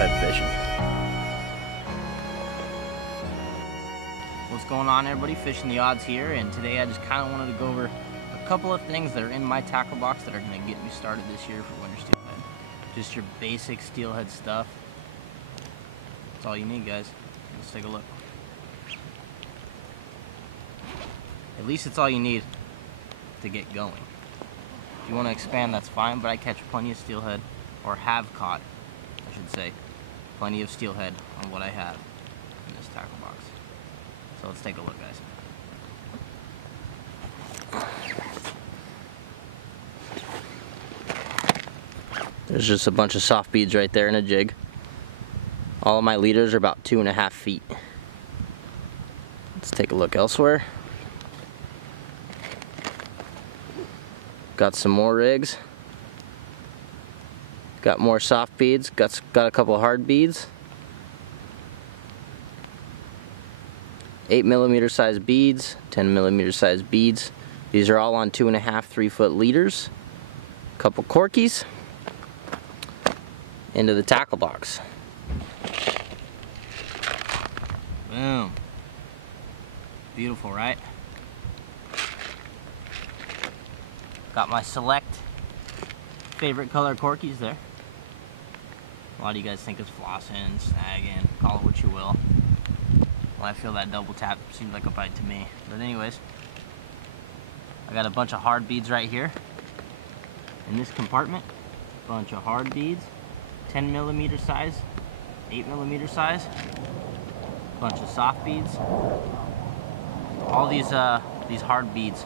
steelhead fishing. What's going on, everybody? Fishing the Odds here, and today I just kind of wanted to go over a couple of things that are in my tackle box that are going to get me started this year for winter steelhead. Just your basic steelhead stuff. That's all you need, guys. Let's take a look. At least it's all you need to get going. If you want to expand, that's fine, but I catch plenty of steelhead, or have caught, I should say, plenty of steelhead on what I have in this tackle box. So let's take a look, guys. There's just a bunch of soft beads right there in a jig. All of my leaders are about 2.5 feet. Let's take a look elsewhere. Got some more rigs. Got more soft beads. Got a couple hard beads. 8mm size beads, 10mm size beads. These are all on 2.5, 3-foot leaders. Couple corkies. Into the tackle box. Boom. Beautiful, right? Got my select favorite color corkies there. A lot of you guys think it's flossing, snagging, call it what you will. Well, I feel that double tap seems like a bite to me. But anyways, I got a bunch of hard beads right here in this compartment. Bunch of hard beads, 10mm size, 8mm size. Bunch of soft beads. All these hard beads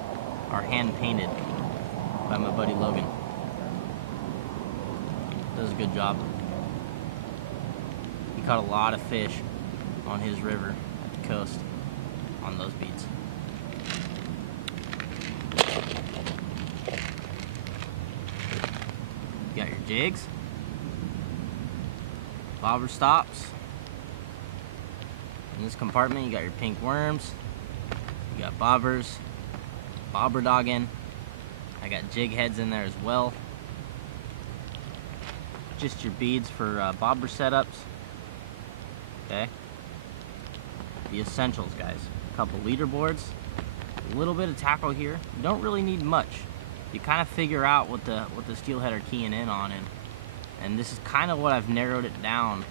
are hand painted by my buddy Logan. Does a good job. He caught a lot of fish on his river at the coast on those beads. You got your jigs, bobber stops. In this compartment you got your pink worms, you got bobbers, bobber dogging. I got jig heads in there as well. Just your beads for bobber setups. Okay. The essentials, guys. A couple leaderboards, a little bit of tackle here. You don't really need much. You kind of figure out what the steelhead are keying in on, and this is kind of what I've narrowed it down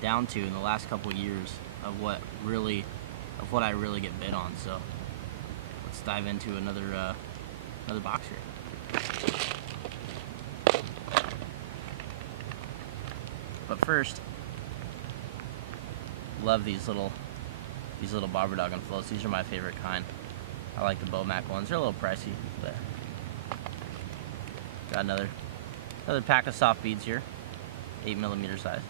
to in the last couple years of what I really get bit on. So let's dive into another box here. But first, love these little bobber dogging floats. These are my favorite kind. I like the Bomac ones. They're a little pricey, but got another pack of soft beads here, 8mm size.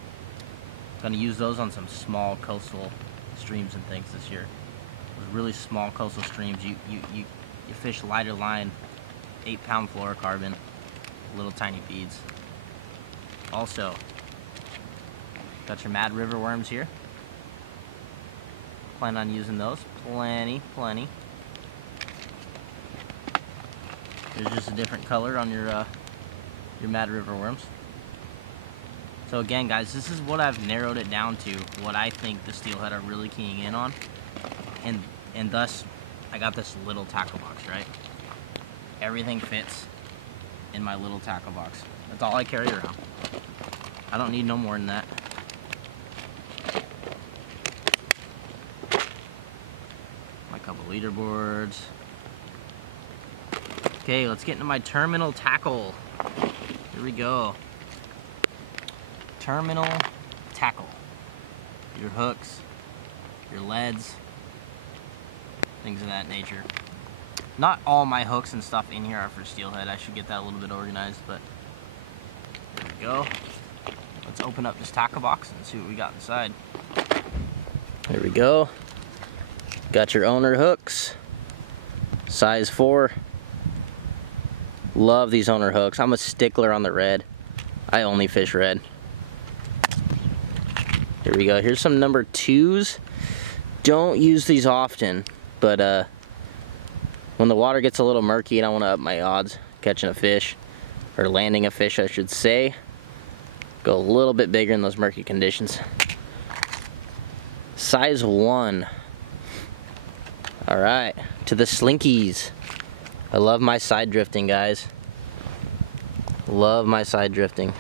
Gonna use those on some small coastal streams and things this year. Those really small coastal streams, you fish lighter line, 8-pound fluorocarbon, little tiny beads. Also, got your Mad River worms here. Plan on using those. Plenty. There's just a different color on your Mad River worms. So again, guys, this is what I've narrowed it down to, what I think the steelhead are really keying in on, and thus I got this little tackle box, right? Everything fits in my little tackle box. That's all I carry around. I don't need no more than that. My couple leaderboards. Okay, let's get into my terminal tackle. Here we go. Terminal tackle. Your hooks, your leads, things of that nature. Not all my hooks and stuff in here are for steelhead. I should get that a little bit organized, but there we go. Let's open up this tackle box and see what we got inside. There we go. Got your owner hooks, size 4. Love these owner hooks. I'm a stickler on the red. I only fish red. Here we go. Here's some number 2s. Don't use these often, but when the water gets a little murky and I want to up my odds catching a fish, or landing a fish I should say, Go a little bit bigger in those murky conditions. Size 1. Alright, to the slinkies. I love my side drifting, guys. Love my side drifting.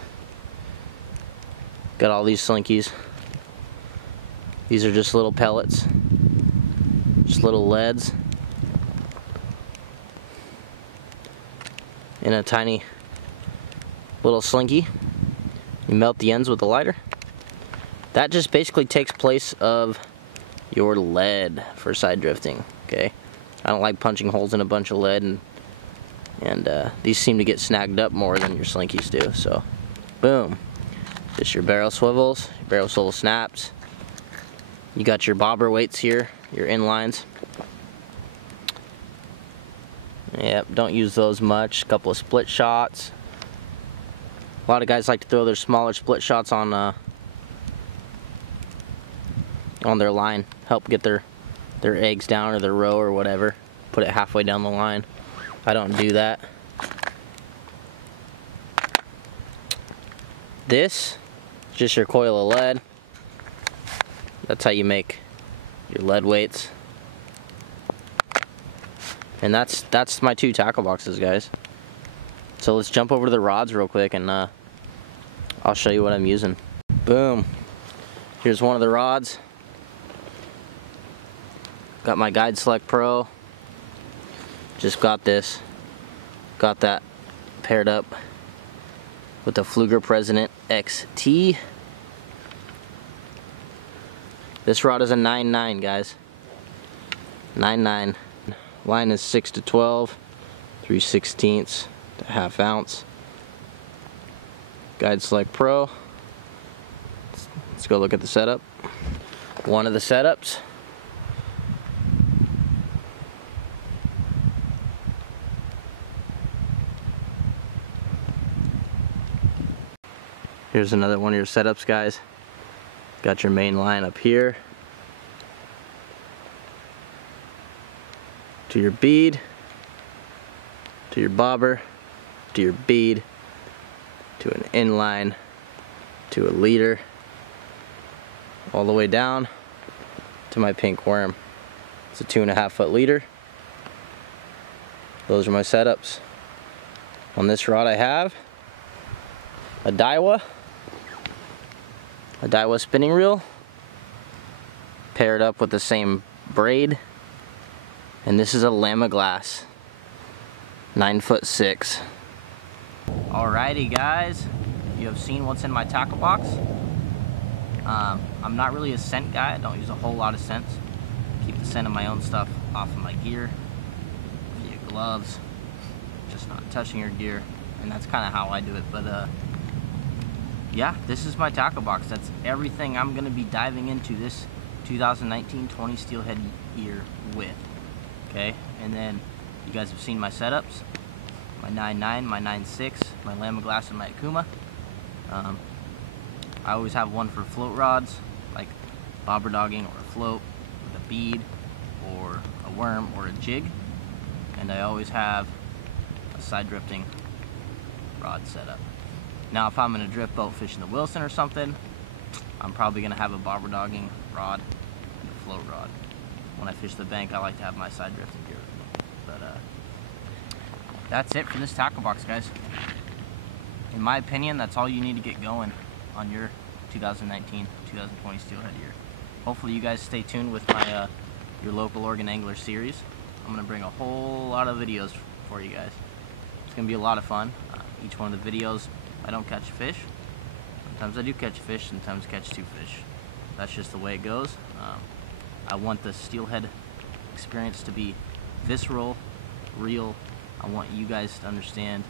Got all these slinkies. These are just little pellets. Just little leads. In a tiny little slinky. You melt the ends with a lighter. That just basically takes place of your lead for side drifting, okay? I don't like punching holes in a bunch of lead, and these seem to get snagged up more than your slinkies do, so boom. Just your barrel swivels, your barrel swivel snaps. You got your bobber weights here, your inlines. Yep, don't use those much. A couple of split shots. A lot of guys like to throw their smaller split shots on their line. Help get their eggs down or their row or whatever. Put it halfway down the line. I don't do that. This is just your coil of lead. That's how you make your lead weights. And that's my 2 tackle boxes, guys. So let's jump over to the rods real quick, and I'll show you what I'm using. Boom. Here's one of the rods. Got my Guide Select Pro. Just got this. Got that paired up with the Fluger President XT. This rod is a 9.9, guys. 9.9. Line is 6 to 12, 3/16 to 1/2 ounce. Guide Select Pro. Let's go look at the setup. One of the setups. Here's another one of your setups, guys. Got your main line up here. To your bead, to your bobber, to your bead, to an inline, to a leader, all the way down to my pink worm. It's a 2.5 foot leader. Those are my setups. On this rod I have a Daiwa spinning reel paired up with the same braid. And this is a Lama Glass, 9'6". Alrighty guys, you have seen what's in my tackle box. I'm not really a scent guy. I don't use a whole lot of scents. Keep the scent of my own stuff off of my gear, via gloves, just not touching your gear, and that's kind of how I do it. But yeah, this is my tackle box. That's everything I'm going to be diving into this 2019-20 Steelhead year with. Okay, and then you guys have seen my setups, my 9.9, my 9.6, my Lama Glass, and my Akuma. I always have one for float rods, like bobber dogging or a float with a bead or a worm or a jig. And I always have a side drifting rod setup. Now if I'm in a drift boat fishing the Wilson or something, I'm probably going to have a bobber dogging rod and a float rod. When I fish the bank, I like to have my side drifting gear with me. But that's it for this tackle box, guys. In my opinion, that's all you need to get going on your 2019-2020 Steelhead year. Hopefully you guys stay tuned with my your local Oregon Angler series. I'm going to bring a whole lot of videos for you guys. It's going to be a lot of fun. Each one of the videos, I don't catch fish. Sometimes I do catch fish, sometimes catch 2 fish. That's just the way it goes. I want the steelhead experience to be visceral, real. I want you guys to understand,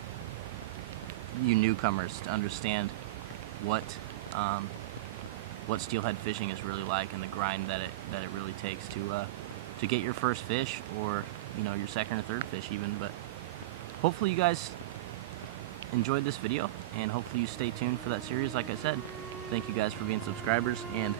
you newcomers, to understand what steelhead fishing is really like, and the grind that it really takes to get your first fish, or your second or third fish even. But hopefully you guys enjoyed this video, and hopefully you stay tuned for that series. Like I said, thank you guys for being subscribers, and